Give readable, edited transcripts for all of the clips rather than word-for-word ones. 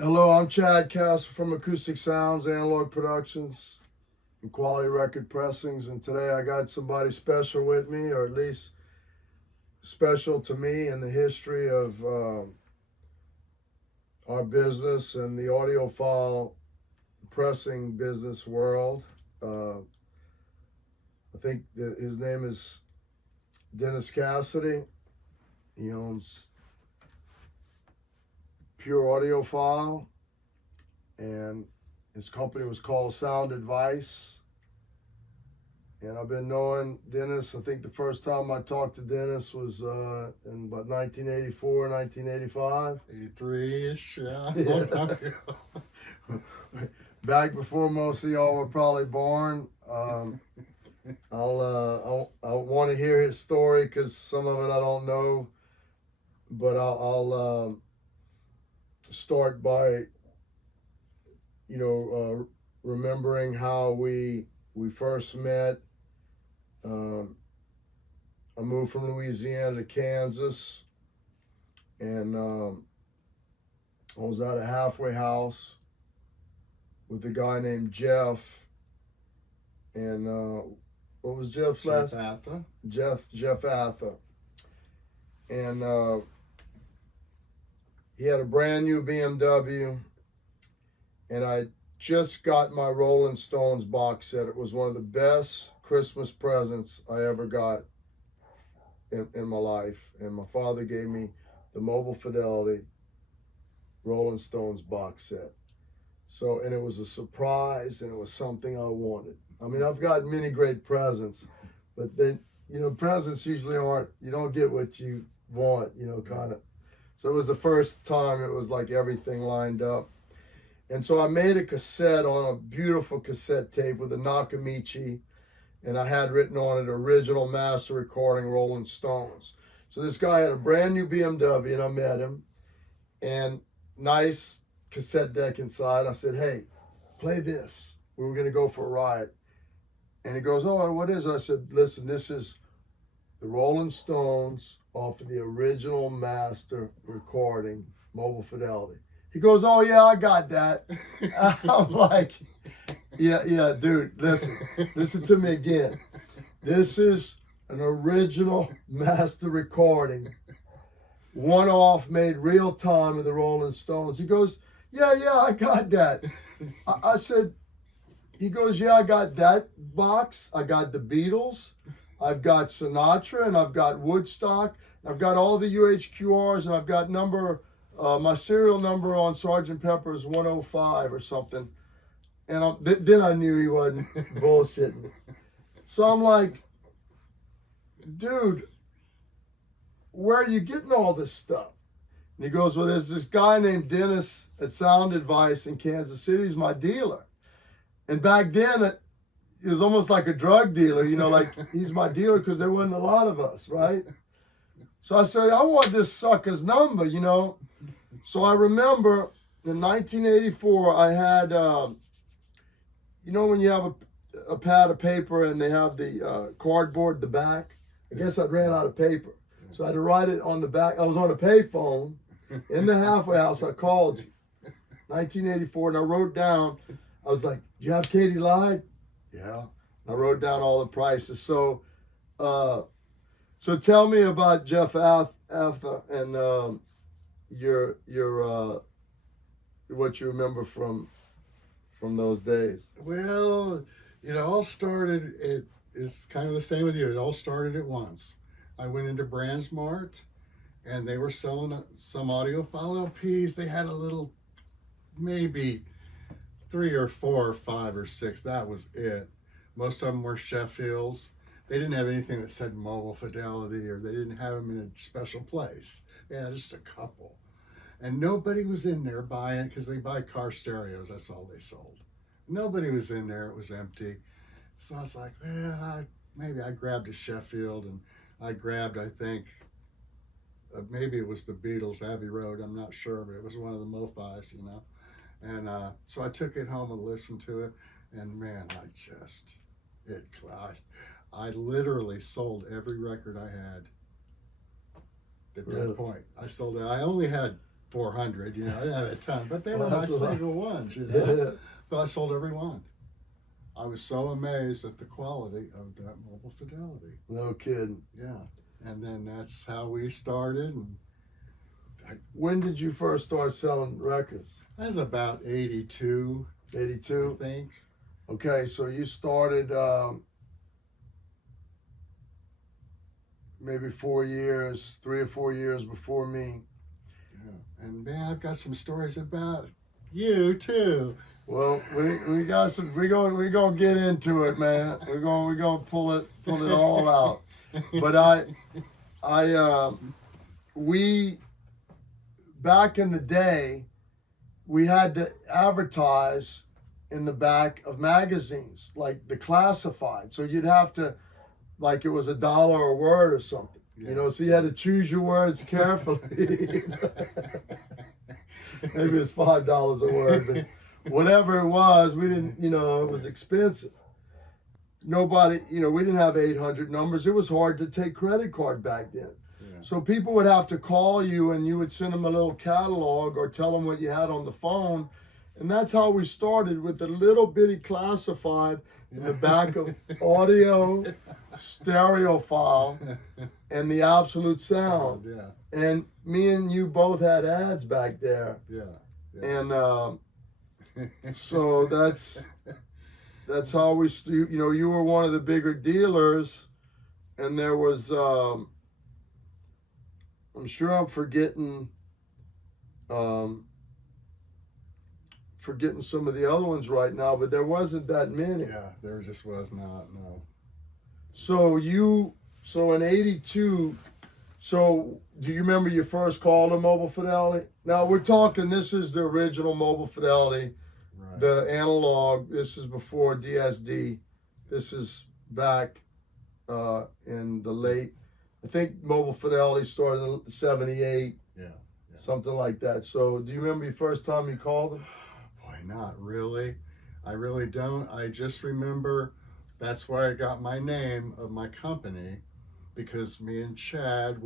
Hello, I'm Chad Castle from Acoustic Sounds, Analog Productions, and Quality Record Pressings. And today I got somebody special with me, or at least special to me in the history of our business and the audiophile pressing business world. I think that his name is Dennis Cassidy. He owns Pure Audiophile, and his company was called Sound Advice. And I've been knowing Dennis, I think the first time I talked to Dennis was in about 1984, 1985. 83-ish, yeah. Yeah. Back before most of y'all were probably born. I'll want to hear his story because some of it I don't know, but I'll start by remembering how we first met. I moved from Louisiana to Kansas, and I was at a halfway house with a guy named Jeff. And what was Jeff's last? Atha. Jeff Atha. And he had a brand new BMW, and I just got my Rolling Stones box set. It was one of the best Christmas presents I ever got in my life. And my father gave me the Mobile Fidelity Rolling Stones box set. So, and it was a surprise, and it was something I wanted. I mean, I've got many great presents, but then, presents usually you don't get what you want, kind of. So it was the first time it was like everything lined up. And so I made a cassette on a beautiful cassette tape with a Nakamichi, and I had written on it original master recording Rolling Stones. So this guy had a brand new BMW, and I met him, and nice cassette deck inside. I said, hey, play this. We were going to go for a ride. And he goes, oh, what is it? I said, listen, this is the Rolling Stones off of the original master recording, Mobile Fidelity. He goes, oh, yeah, I got that. I'm like, yeah, dude, listen to me again. This is an original master recording, one-off, made real time of the Rolling Stones. He goes, yeah, I got that. I said, he goes, yeah, I got that box. I got the Beatles. I've got Sinatra, and I've got Woodstock. I've got all the UHQRs, and I've got my serial number on Sgt. Pepper's 105 or something. And then I knew he wasn't bullshitting. So I'm like, dude, where are you getting all this stuff? And he goes, well, there's this guy named Dennis at Sound Advice in Kansas City. He's my dealer. And back then, it was almost like a drug dealer, like he's my dealer because there wasn't a lot of us, right? So I said, I want this sucker's number, So I remember in 1984, I had, when you have a pad of paper and they have the cardboard, the back, I guess I ran out of paper. So I had to write it on the back. I was on a payphone in the halfway house. I called you, 1984, and I wrote down, I was like, you have Katie Lied? Yeah. I wrote down all the prices. So tell me about Jeff Atha and your what you remember from those days. Well, it all started, it's kind of the same with you. It all started at once. I went into Brandsmart, and they were selling some audiophile LPs. They had a little, maybe 3 or 4 or 5 or 6. That was it. Most of them were Sheffields. They didn't have anything that said Mobile Fidelity, or they didn't have them in a special place. They had just a couple. And nobody was in there buying, because they buy car stereos. That's all they sold. Nobody was in there. It was empty. So I was like, well, maybe I grabbed a Sheffield, and I grabbed, I think, maybe it was the Beatles, Abbey Road. I'm not sure, but it was one of the MoFis, And so I took it home and listened to it, and man, it clashed. I literally sold every record I had at that point. I sold it. I only had 400. You know, I didn't have a ton, but they Well, were my that's a lot. single ones. You know, Yeah. but I sold every one. I was so amazed at the quality of that Mobile Fidelity. No kidding. Yeah, and then that's how we started. And When did you first start selling records? that was about 82, 82. I think. Okay, so you started maybe 4 years, 3 or 4 years before me. Yeah. And man, I've got some stories about you too. Well, we got some. We gonna get into it, man. We're gonna pull it all out. But we back in the day, we had to advertise in the back of magazines, like the classified. So you'd have to, like, it was $1 a word or something. Yeah. You know, so you had to choose your words carefully. Maybe it's $5 a word, but whatever it was, we didn't, you know, it was expensive. Nobody, you know, we didn't have 800 numbers. It was hard to take credit card back then. Yeah. So people would have to call you and you would send them a little catalog or tell them what you had on the phone. And that's how we started, with the little bitty classified in the back of audio, stereophile, and the absolute sound. Yeah, And me and you both had ads back there. yeah. And so that's how we, you know, you were one of the bigger dealers, and there was, I'm sure I'm forgetting some of the other ones right now, but there wasn't that many. Yeah, there just was not, no. So in 82, so do you remember your first call to Mobile Fidelity? Now we're talking, this is the original Mobile Fidelity, Right. the analog. This is before DSD. This is back in the late, I think Mobile Fidelity started in 78, Yeah. something like that. So do you remember your first time you called them? Boy, not really. I really don't. I just remember that's where I got my name of my company, because me and Chad,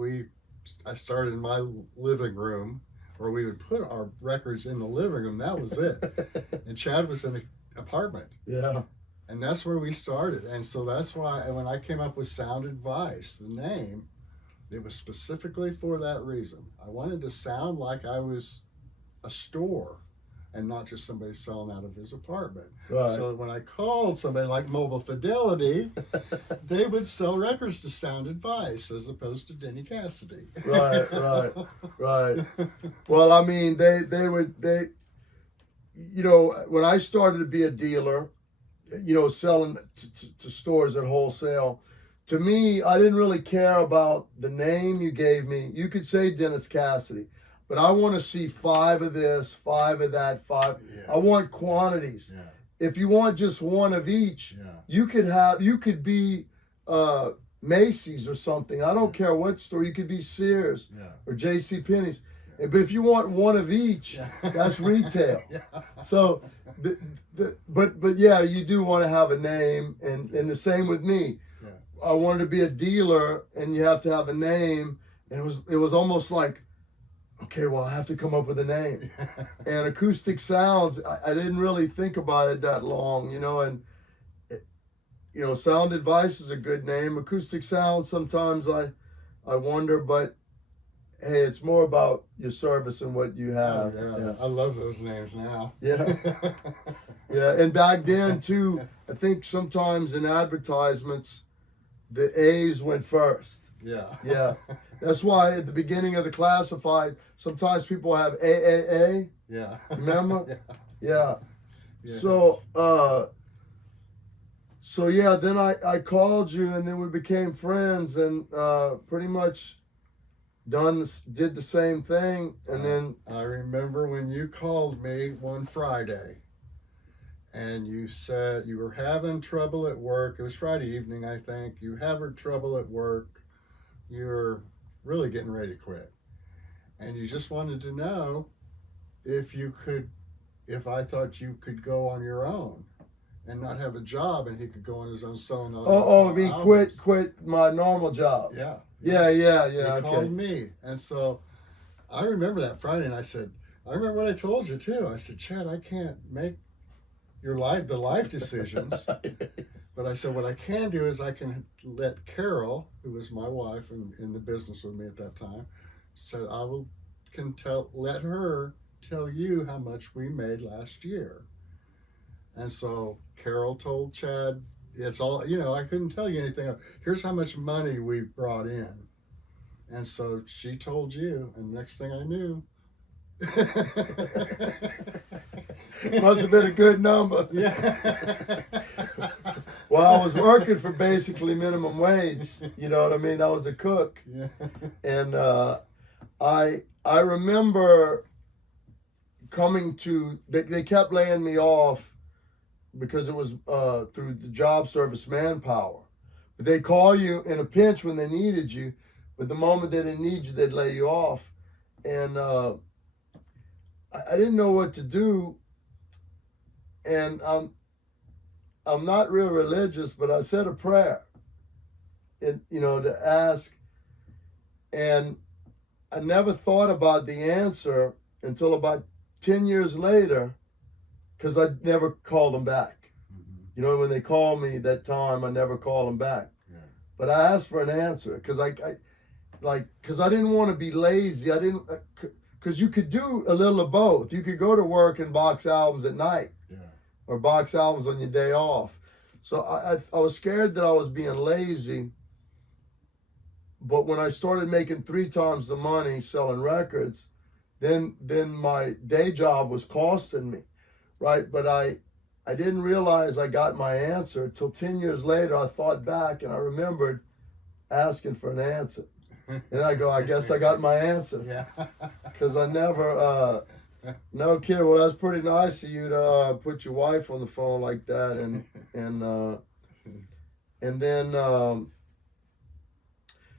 I started in my living room, where we would put our records in the living room. That was it. And Chad was in an apartment. Yeah. And that's where we started. And so that's why when I came up with Sound Advice, the name, it was specifically for that reason. I wanted to sound like I was a store and not just somebody selling out of his apartment. Right. So when I called somebody like Mobile Fidelity, they would sell records to Sound Advice as opposed to Denny Cassidy. Right. Well, I mean, they would, you know, when I started to be a dealer, you know, selling to stores at wholesale, to me, I didn't really care about the name you gave me. You could say Dennis Cassidy, but I want to see 5 of this, 5 of that, 5. Yeah. I want quantities. Yeah. If you want just one of each, Yeah. you could be Macy's or something. I don't care what store. You could be Sears Yeah. or J.C. Penney's. But if you want one of each, Yeah. that's retail. Yeah. So, but yeah, you do want to have a name, and the same with me. Yeah. I wanted to be a dealer, and you have to have a name, and it was almost like, okay, well, I have to come up with a name. And Acoustic Sounds, I didn't really think about it that long, you know, and you know, Sound Advice is a good name. Acoustic Sounds, sometimes I wonder, but hey, it's more about your service and what you have. Yeah. I love those names now. Yeah. Yeah, and back then too, I think sometimes in advertisements, the A's went first. Yeah. Yeah. That's why at the beginning of the classified, sometimes people have AAA. Yeah. Remember? Yeah. Yeah. Yes. So yeah, then I called you, and then we became friends, and pretty much did the same thing, and then I remember when you called me one Friday, and you said you were having trouble at work. It was Friday evening, I think. You having trouble at work. You're really getting ready to quit, and you just wanted to know if I thought you could go on your own and not have a job, and he could go on his own selling. I mean quit my normal job. Yeah. Yeah. He Okay. called me, and so I remember that Friday, and I said, I remember what I told you too. I said, Chad, I can't make the life decisions, but I said what I can do is I can let Carol, who was my wife and in the business with me at that time, said let her tell you how much we made last year. And so Carol told Chad, it's all, I couldn't tell you anything. Here's how much money we brought in. And so she told you, and next thing I knew, Must have been a good number. Yeah. Well, I was working for basically minimum wage. You know what I mean? I was a cook. Yeah. And I remember coming to, they kept laying me off because it was through the job service manpower. But they call you in a pinch when they needed you, but the moment they didn't need you, they'd lay you off. And I didn't know what to do. And I'm not real religious, but I said a prayer, to ask. And I never thought about the answer until about 10 years later, because I never called them back. Mm-hmm. When they called me that time, I never called them back. Yeah. But I asked for an answer because I didn't want to be lazy. I didn't, because you could do a little of both. You could go to work and box albums at night. Yeah. Or box albums on your day off. So I was scared that I was being lazy. But when I started making 3 times the money selling records, then my day job was costing me, right? But I didn't realize I got my answer till 10 years later. I thought back and I remembered asking for an answer. And I go, I guess I got my answer. Yeah. Because I never, no kid. Well, that's pretty nice of you to put your wife on the phone like that, and then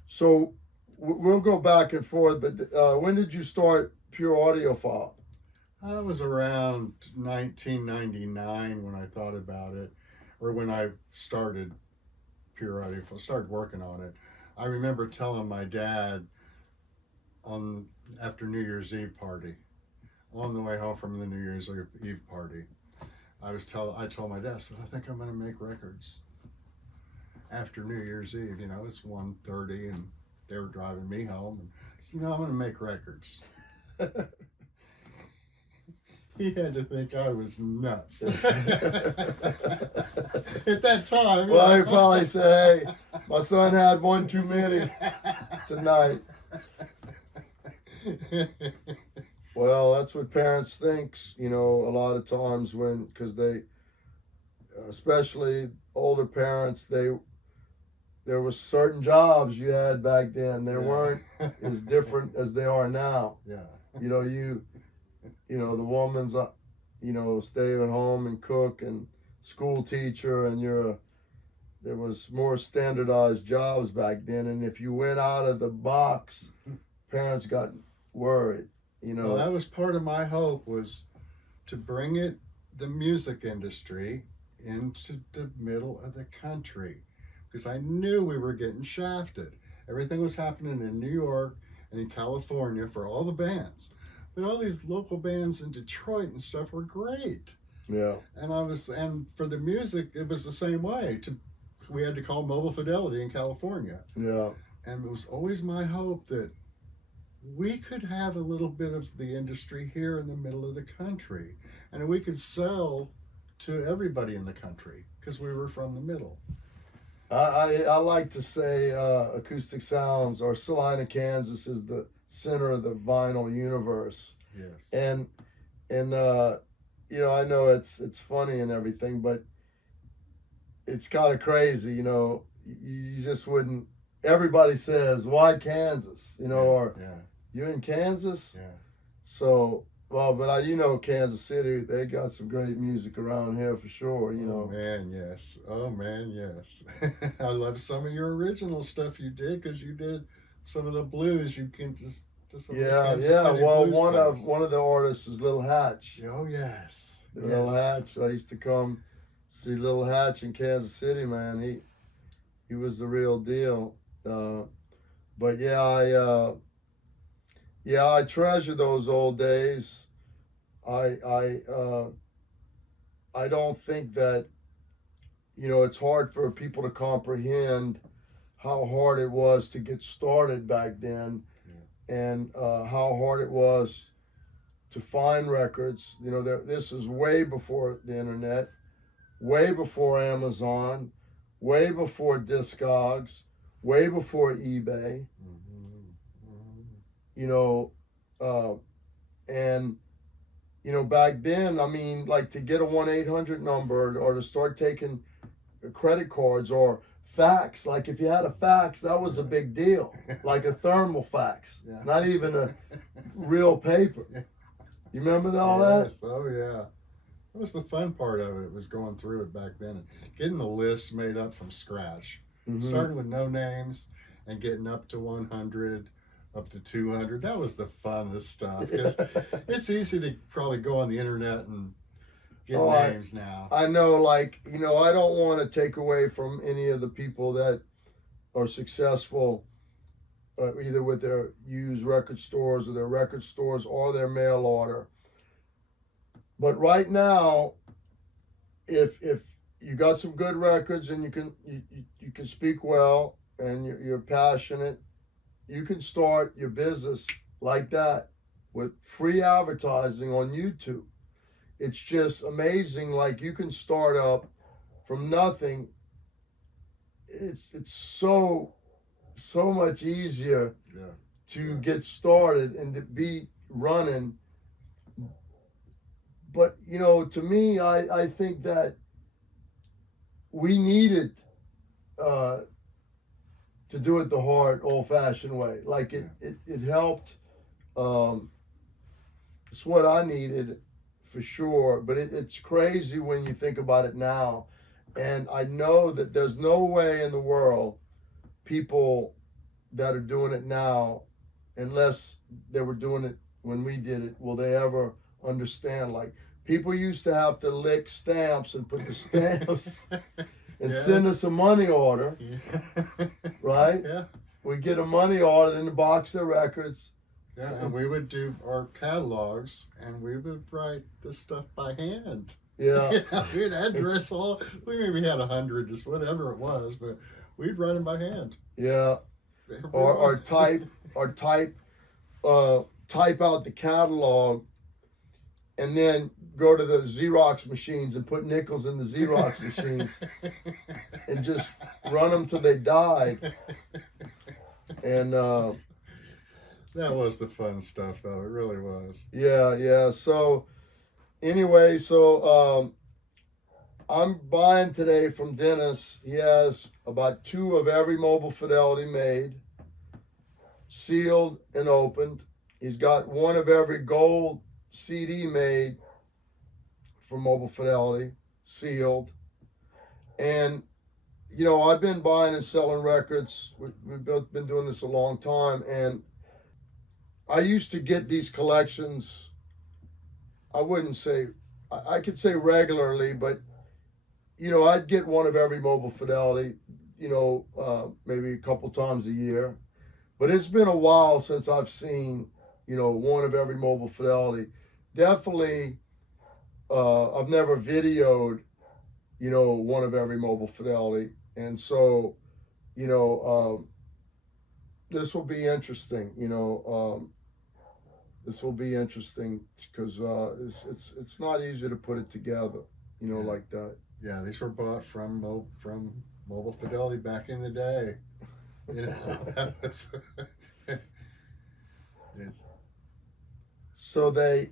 so we'll go back and forth. But when did you start Pure Audiophile? I was around 1999 when I thought about it, or when I started Pure Audiophile, started working on it. I remember telling my dad after New Year's Eve party, on the way home from the New Year's Eve party, I told my dad, I said, I think I'm going to make records after New Year's Eve. It's 1:30 and they were driving me home. And I said, I'm going to make records. He had to think I was nuts. At that time. Well, he probably said, hey, my son had one too many tonight. Well, that's what parents think, a lot of times because they, especially older parents, there was certain jobs you had back then. They weren't as different as they are now. Yeah. The woman's, stay at home and cook and school teacher, and there was more standardized jobs back then. And if you went out of the box, parents got worried, Well, that was part of my hope, was to bring the music industry into the middle of the country, because I knew we were getting shafted. Everything was happening in New York and in California for all the bands. But all these local bands in Detroit and stuff were great. Yeah. And for the music, it was the same way. We had to call Mobile Fidelity in California. Yeah. And it was always my hope that we could have a little bit of the industry here in the middle of the country, and we could sell to everybody in the country because we were from the middle. I like to say Acoustic Sounds, or Salina, Kansas, is the center of the vinyl universe. Yes. And I know it's funny and everything, but it's kind of crazy. You just wouldn't. Everybody says, "Why Kansas?" Or "You in Kansas?" Yeah. So, but Kansas City, they got some great music around here for sure. Oh man, yes. Oh man, yes. I love some of your original stuff you did, because you did some of the blues. You can just some yeah. Well, one of the artists is Little Hatch. Oh yes. Little Hatch. I used to come see Little Hatch in Kansas City. Man, he was the real deal. But yeah, Yeah, I treasure those old days. I don't think that, it's hard for people to comprehend how hard it was to get started back then, and how hard it was to find records. This is way before the internet, way before Amazon, way before Discogs, way before eBay. You know, uh, and back then, I mean, like to get a 1-800 number or to start taking credit cards or fax. Like if you had a fax, that was a big deal. Like a thermal fax, not even a real paper. You remember all that? Oh yeah. That was the fun part of it, was going through it back then and getting the list made up from scratch. Starting with no names and getting up to 100, up to 200. That was the funnest stuff, because it's easy to probably go on the internet and get names now. I know, like, I don't want to take away from any of the people that are successful, either with their used record stores or their record stores or their mail order. But right now, if you got some good records and you can speak well and you're passionate, you can start your business like that with free advertising on YouTube. It's just amazing. Like you can start up from nothing. It's so much easier to get started and to be running. But to me, I think that we needed to do it the hard, old-fashioned way. Like it helped. It's what I needed for sure. But it's crazy when you think about it now. And I know that there's no way in the world people that are doing it now, unless they were doing it when we did it, will they ever understand. Like people used to have to lick stamps and put the stamps and send us a money order, right? Yeah. We'd get a money order in the box of records. Yeah, and we would do our catalogs, and we would write this stuff by hand. Yeah. We'd address we maybe had 100, just whatever it was, but we'd write them by hand. Yeah. Or type out the catalog and then go to the Xerox machines and put nickels in the Xerox machines and just run them till they died. And that was the fun stuff, though. It really was. Yeah. So anyway, I'm buying today from Dennis. He has about 2 of every Mobile Fidelity made, sealed and opened. He's got 1 of every gold CD made for Mobile Fidelity, sealed. And, I've been buying and selling records. We've both been doing this a long time. And I used to get these collections, I wouldn't say, I could say regularly, but, I'd get 1 of every Mobile Fidelity, maybe a couple times a year. But it's been a while since I've seen, 1 of every Mobile Fidelity. Definitely, I've never videoed, 1 of every Mobile Fidelity. And so, this will be interesting, this will be interesting because it's not easy to put it together, like that. Yeah, these were bought from Mobile Fidelity back in the day. That was So they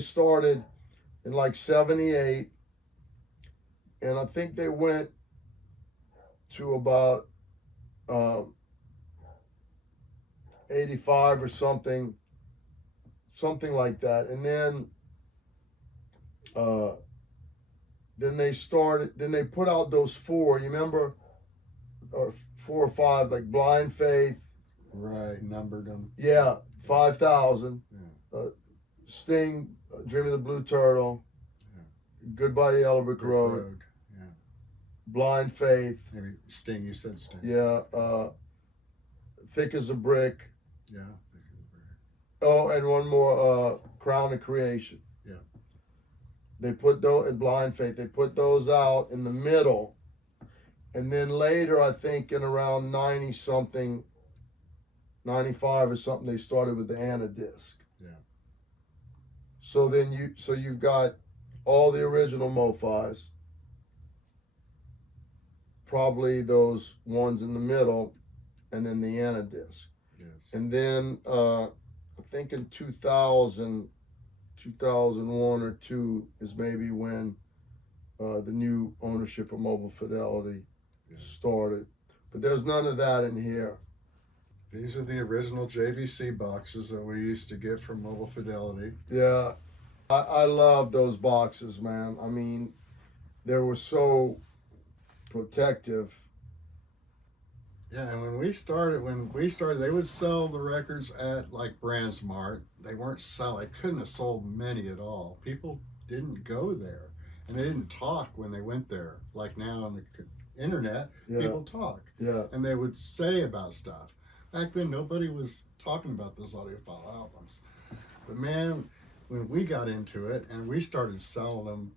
started in like 78, and I think they went to about 85 or something like that, and then they put out those 4. You remember, or 4 or 5, like Blind Faith. Right, numbered them. Yeah, 5,000. Sting, Dream of the Blue Turtle. Yeah. Goodbye Yellow Brick Road. Yeah. Blind Faith. Maybe Sting. You said Sting. Yeah. Thick as a Brick. Yeah. Oh, and one more, Crown of Creation. Yeah. They put those in Blind Faith. They put those out in the middle, and then later, I think in around 90 something, 95 or something, they started with the Anna disc. Yeah. So then you've got all the original MoFis, probably those ones in the middle, and then the Anna disc. Yes. And then I think in 2000, 2001 or 2 is maybe when the new ownership of Mobile Fidelity started. But there's none of that in here. These are the original JVC boxes that we used to get from Mobile Fidelity. Yeah, I love those boxes, man. I mean, they were so protective. Yeah, and when we started, they would sell the records at like BrandsMart. They weren't selling. They couldn't have sold many at all. People didn't go there, and they didn't talk when they went there. Like now on the internet, people talk. Yeah. And they would say about stuff. Back then, nobody was talking about those audiophile albums. But man, when we got into it and we started selling them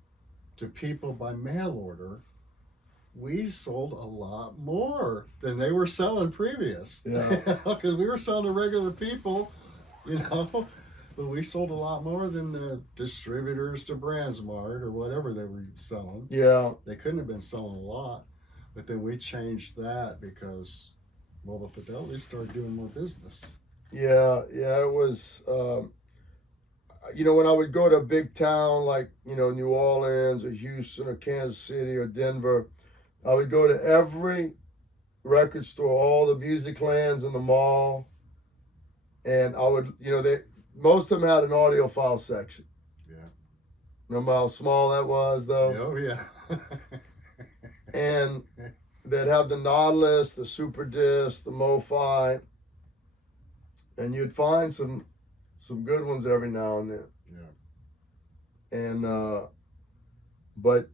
to people by mail order, we sold a lot more than they were selling previous. Yeah. Because we were selling to regular people, you know, but we sold a lot more than the distributors to BrandsMart or whatever they were selling. Yeah. They couldn't have been selling a lot, but then we changed that because Mobile Fidelity started doing more business. Yeah, it was, when I would go to a big town like, New Orleans or Houston or Kansas City or Denver, I would go to every record store, all the music lands in the mall, and I would, most of them had an audiophile section. Yeah. Remember how small that was, though? Oh, yeah. And they'd have the Nautilus, the Super Disc, the MoFi, and you'd find some good ones every now and then. Yeah. And but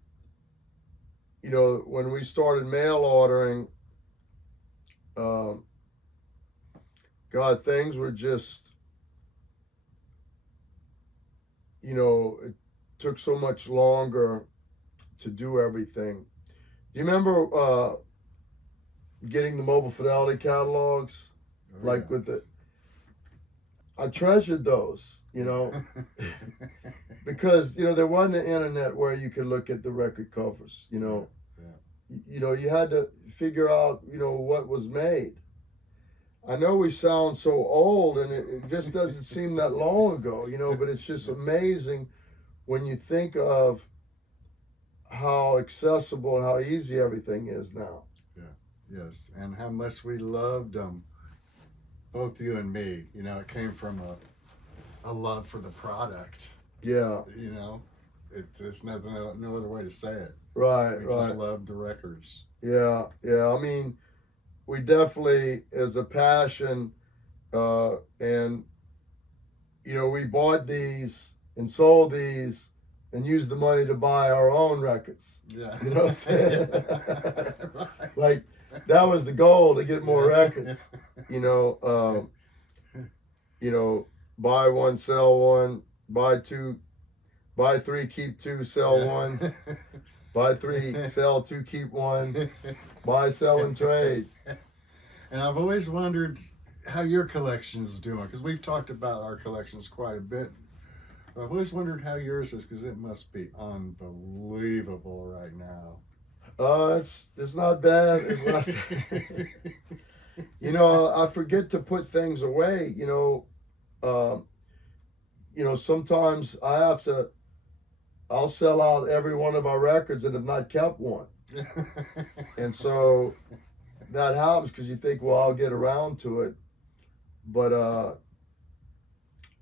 when we started mail ordering, God, things were just, it took so much longer to do everything. Do you remember getting the Mobile Fidelity catalogs? With the, I treasured those, because, there wasn't an internet where you could look at the record covers, Yeah. You had to figure out, what was made. I know we sound so old and it just doesn't seem that long ago, but it's just amazing when you think of how accessible and how easy everything is now. Yeah, yes, and how much we loved them, both you and me. It came from a love for the product. Yeah. It's nothing, no other way to say it. Right, we right. just loved the records. Yeah. I mean, we definitely, as a passion, and we bought these and sold these and used the money to buy our own records. Yeah. You know what I'm saying? Right. Like, that was the goal, to get more records. Buy one, sell one, buy two, buy three, keep two, sell one, buy three, sell two, keep one, buy, sell, and trade. And I've always wondered how your collection is doing, because we've talked about our collections quite a bit. But I've always wondered how yours is, because it must be unbelievable right now. It's not bad. It's not bad. I forget to put things away. Sometimes I'll sell out every one of our records and have not kept one. And so that happens because you think, well, I'll get around to it. But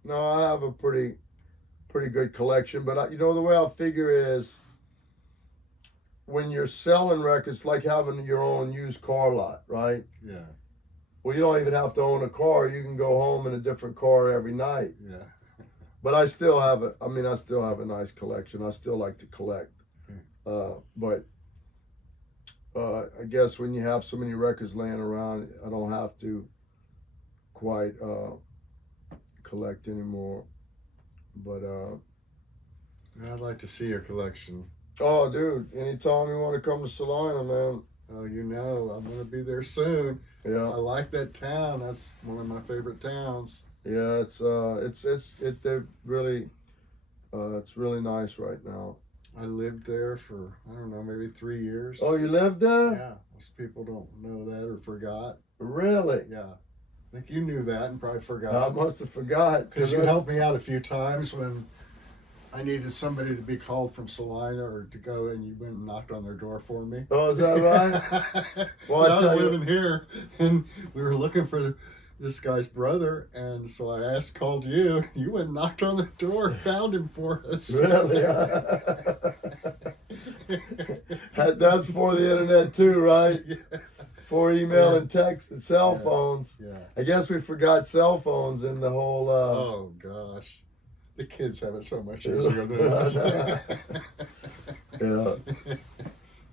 no, I have a pretty good collection. But the way I figure is, when you're selling records, like having your own used car lot, right? Yeah. Well, you don't even have to own a car. You can go home in a different car every night. Yeah. But I still have a nice collection. I still like to collect. But I guess when you have so many records laying around, I don't have to quite collect anymore. But I'd like to see your collection. oh, dude, anytime you want to come to Salina, man. Oh, you know, I'm gonna be there soon. Yeah, I like that town. That's one of my favorite towns. yeah, they're really, it's really nice right now. I lived there for, I don't know, maybe 3 years. Oh, you lived there? Yeah, most people don't know that or forgot. Really? Yeah, I think you knew that and probably I forgot. must have forgot Because you helped me out a few times when I needed somebody to be called from Salina or to go, and you went and knocked on their door for me. Oh, is that right? Well, I was living here, and we were looking for this guy's brother, and so I called you. You went and knocked on the door and found him for us. Really? That's before the internet too, right? Yeah. For email and text and cell Yeah. phones. Yeah. I guess we forgot cell phones in the whole. Oh gosh, the kids have it so much easier than us. Yeah.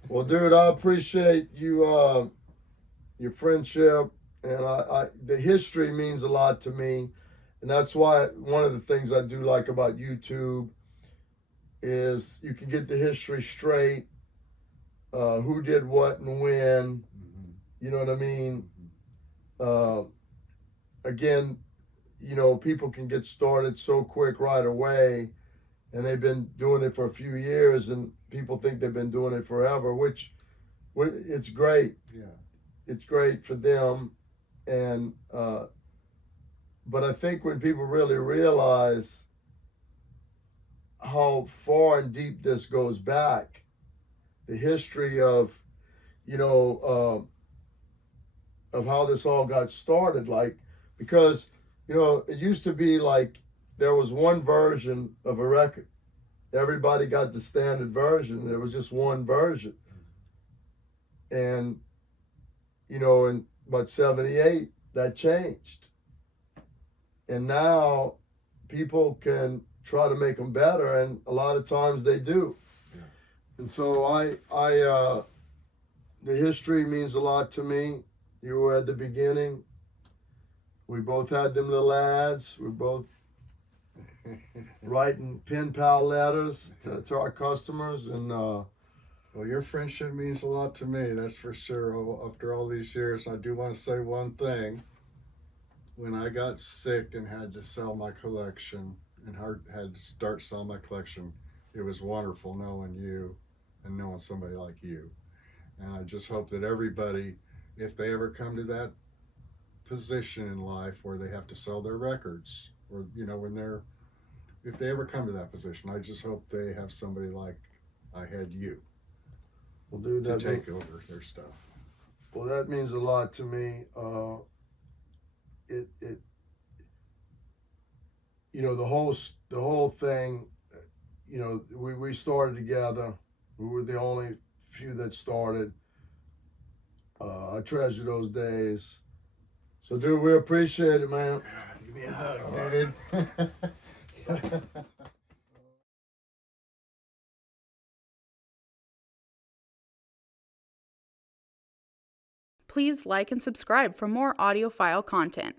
Well, dude, I appreciate you, your friendship, and the history means a lot to me, and that's why one of the things I do like about YouTube is you can get the history straight, who did what and when. Mhm. You know what I mean? Again, you know, people can get started so quick right away, and they've been doing it for a few years, and people think they've been doing it forever, which it's great. Yeah. It's great for them, and but I think when people really realize how far and deep this goes back, the history of, you know, of how this all got started, like, because, you know, it used to be like there was one version of a record. Everybody got the standard version. There was just one version. And, you know, in about 78, that changed. And now people can try to make them better, and a lot of times they do. Yeah. And so the history means a lot to me. You were at the beginning. We both had them little ads. We both writing pen pal letters to our customers, and Well, your friendship means a lot to me, that's for sure. After all these years, I do want to say one thing. When I got sick and had to sell my collection and had to start selling my collection, it was wonderful knowing you and knowing somebody like you. And I just hope that everybody, if they ever come to that position in life where they have to sell their records, or, you know, if they ever come to that position, I just hope they have somebody like I had you we'll do to that. take over their stuff. Well, that means a lot to me. You know, the whole thing. You know, we started together. We were the only few that started. I treasure those days. So, dude, we appreciate it, man. Give me a hug, dude. Please like and subscribe for more audiophile content.